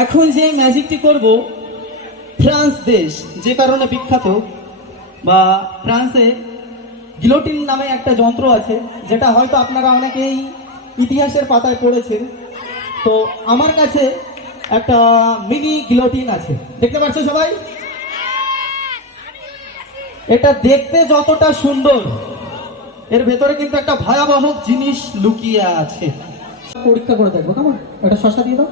এখন যে ম্যাজিকটি করব, ফ্রান্স দেশ যে কারণে বিখ্যাত, বা ফ্রান্সে গিলোটিন নামে একটা যন্ত্র আছে, যেটা হয়তো আপনারা অনেকেই ইতিহাসের পাতায় পড়েছেন। তো আমার কাছে একটা মিনি গিলোটিন আছে, দেখতে পাচ্ছ সবাই? এটা দেখতে যতটা সুন্দর, এর ভেতরে কিন্তু একটা ভয়াবহ জিনিস লুকিয়ে আছে। পরীক্ষা করে দেখবো, কেমন? এটা শসা দিয়ে দাও।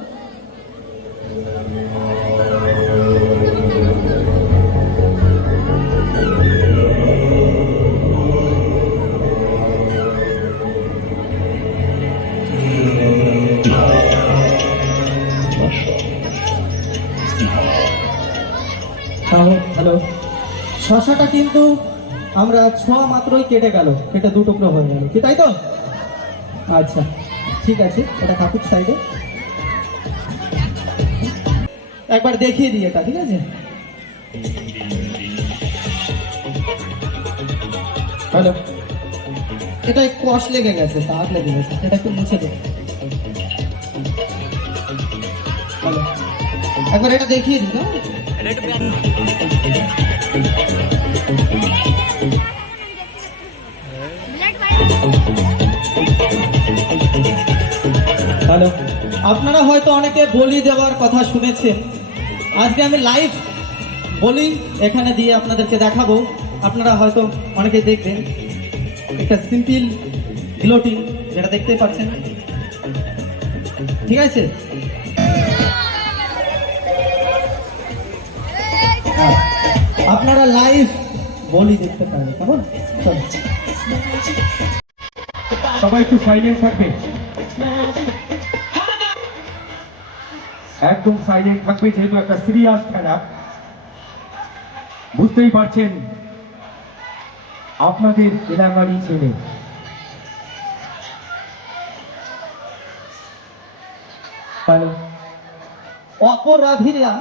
হ্যালো, শশাটা কিন্তু আমরা ছোঁয়া মাত্রই কেটে গেল, কেটে দু টুকরো হয়ে গেল, কি তাই তো? আচ্ছা ঠিক আছে, এটা কাকুর সাইডে একবার দেখিয়ে দিই এটা, ঠিক আছে? হ্যালো, এটা কষ লেগে গেছে, দাগ লেগে গেছে, এটা একটু মুছে দে। হ্যালো, একবার এটা দেখিয়ে দিই না? হ্যালো, আপনারা হয়তো অনেকে বলি দেওয়ার কথা শুনেছেন। আজকে আমি লাইভ বলি এখানে দিয়ে আপনাদেরকে দেখাবো। আপনারা হয়তো অনেকে দেখবেন একটা সিম্পল গিলোটিন, যেটা দেখতে পাচ্ছেন, ঠিক আছে? আপনারা লাইভ বলি দেখতে পারেন, কেমন? চলো সবাই একটু সাইলেন্ট থাকবে, একদম সাইলেন্ট থাকবে, যেহেতু একটা সিরিয়াস খেলা। বুঝতেই পারছেন আপনাদের এলাকারই ছেলে। অপরাধীরা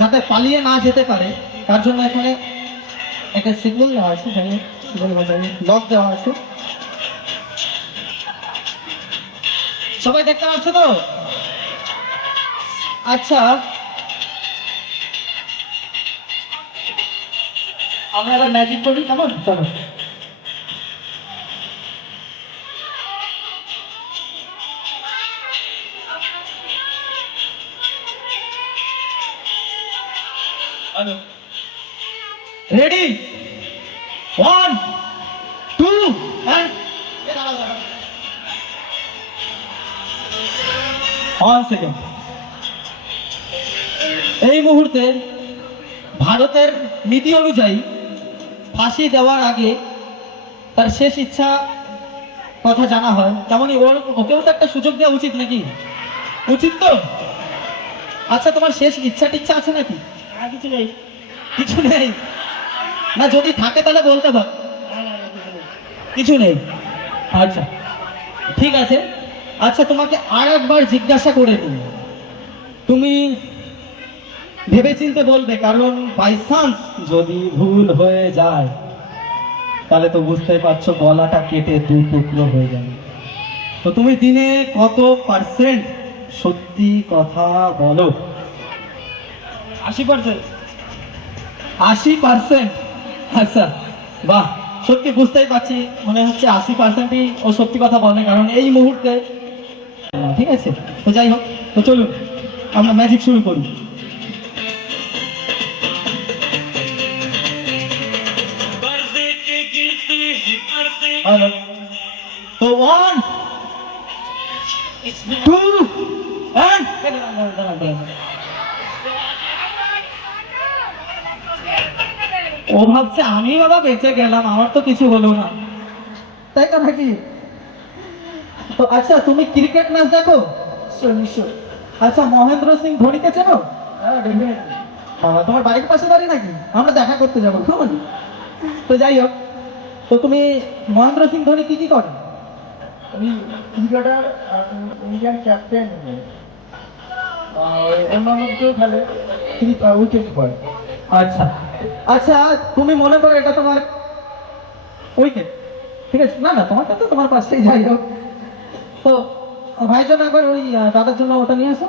যাতে পালিয়ে না যেতে পারে তার জন্য এখানে একটা সিগন্যাল দেওয়া আছে, লক দেওয়া আছে। সবাই দেখতে পাচ্ছ তো? আচ্ছা, আমরা এবার ম্যাজিক করি, কেমন? চলো। Ready, 1 2 and 1 second. এই মুহূর্তে ভারতের নীতি অনুযায়ী ফাঁসি দেওয়ার আগে তার শেষ ইচ্ছা কথা জানা হয়, তেমনই ওকেও তো একটা সুযোগ দেওয়া উচিত নাকি? উচিত তো? আচ্ছা, তোমার শেষ ইচ্ছা টিচ্ছা আছে নাকি? কিছু নেই। কিছু নেই না? যদি থাকে তাহলে বলতে পার। কিছু নেই? আচ্ছা ঠিক আছে। আচ্ছা, তোমাকে আর একবার জিজ্ঞাসা করে নিই, তুমি ভেবেচিন্তে বলবে, কারণ বাই চান্স যদি ভুল হয়ে যায় তাহলে তো বুঝতেই পারছো গলাটা কেটে দু টুকরো হয়ে যাবে। তো তুমি দিনে কত পার্সেন্ট সত্যি কথা বলো? 80%। 80%? আচ্ছা বাহ, সত্যি বুঝতেই পারছি, মনে হচ্ছে 80%ই ও সত্যি কথা বলে, কারণ এই মুহূর্তে। ঠিক আছে, তো যাই হোক, তো চলুন আমরা ম্যাজিক শুরু করি। তো 1 2 and ও ভাবছে আমি বাবা বেঁচে গেলাম, আমার তো কিছু হলো না, তাই তো নাকি? তো আচ্ছা, তুমি ক্রিকেট ম্যাচ দেখো? নিশ্চয়। আচ্ছা, মহেন্দ্র সিং ধোনিকে চেনো? তোমার বাড়ির পাশে বাড়ি নাকি? আমরা দেখা করতে যাবো, কেমন? তো যাই হোক, তো তুমি মহেন্দ্র সিং ধোনি কি কি করে? উনি ক্রিকেটার আর ইন্ডিয়ান ক্যাপ্টেন, অন্যান্য কেউ খেলে, তিনি উইকেট পায়। আচ্ছা আচ্ছা, তুমি মনে করো এটা তোমার উইকেট, ঠিক আছে? না না, তোমার তো তোমার পাশেই, যাই হোক। তো ভাইয়ের জন্য একবার ওই দাদার জন্য ওটা নিয়ে আসো।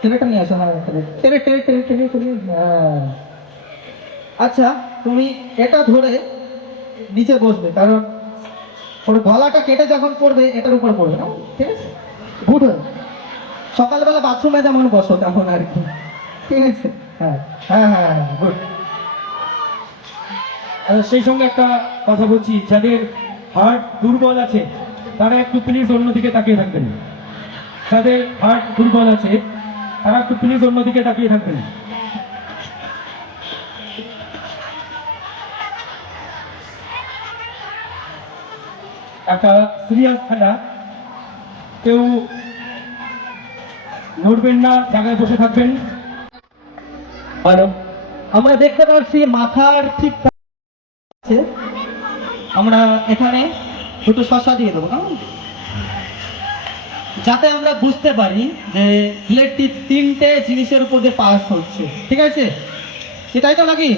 টেনেটা নিয়ে আসো, হ্যাঁ টেনে টেনে টেনে টেনে টেনে, হ্যাঁ। আচ্ছা, তুমি এটা ধরে নিচে বসবে, কারণ ওর গলাটা কেটে যখন পড়বে এটার উপর পড়বে না, ঠিক আছে? গুড হয়ে সকালবেলা বাথরুমে যেমন বসো তেমন আর কি, ঠিক আছে? হ্যাঁ হ্যাঁ হ্যাঁ হ্যাঁ, গুড। সেই সঙ্গে একটা কথা বলছি, যাদের হার্ট দুর্বল আছে তারা একটু প্লিজ অন্যদিকে তাকিয়ে থাকবেন। যাদের হার্ট দুর্বল আছে তারা একটু প্লিজ অন্যদিকে তাকিয়ে থাকবেন। একটা সিরিয়াস খেলা, কেউ নড়বেন না, জায়গায় বসে থাকবেন। ভালো, আমরা দেখতে পাচ্ছি মাথার ঠিক আছে। আমরা এখানে দুটো শসা দিয়ে দেবো, না যাতে আমরা বুঝতে পারি যে প্লেটটি তিনটে জিনিসের উপর দিয়ে পাস হচ্ছে, ঠিক আছে? সেটাই তো নাকি?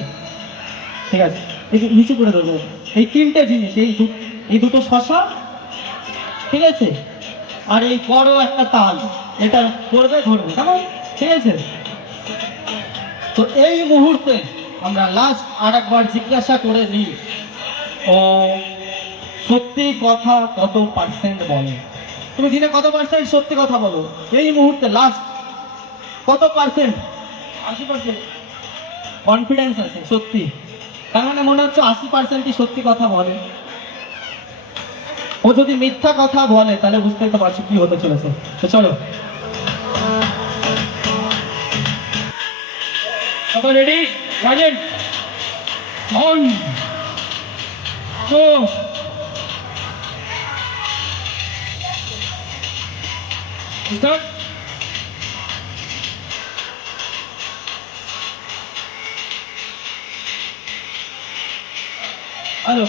ঠিক আছে, একটু নিচু করে দেবো। এই তিনটে জিনিস, এই দুটো শসা, ঠিক আছে, আর এই বড় একটা তাল, এটা করবে ধরবে, কেমন? ঠিক আছে? তো এই মুহূর্তে আমরা লাস্ট আর একবার জিজ্ঞাসা করে নিই, ও সত্যি কথা কত পার্সেন্ট বলে? তুমি দিনে কত পার্সেন্ট সত্যি কথা বলো? এই মুহূর্তে লাস্ট কত পার্সেন্ট? 80%। কনফিডেন্স আছে সত্যি, তার মানে মনে হচ্ছে 80%ই সত্যি কথা বলে। ও যদি মিথ্যা কথা বলে তাহলে বুঝতেই তো পারছো কি হতে চলেছে। তো চলো, সবাই ready? Rajen on go. Start. Hello.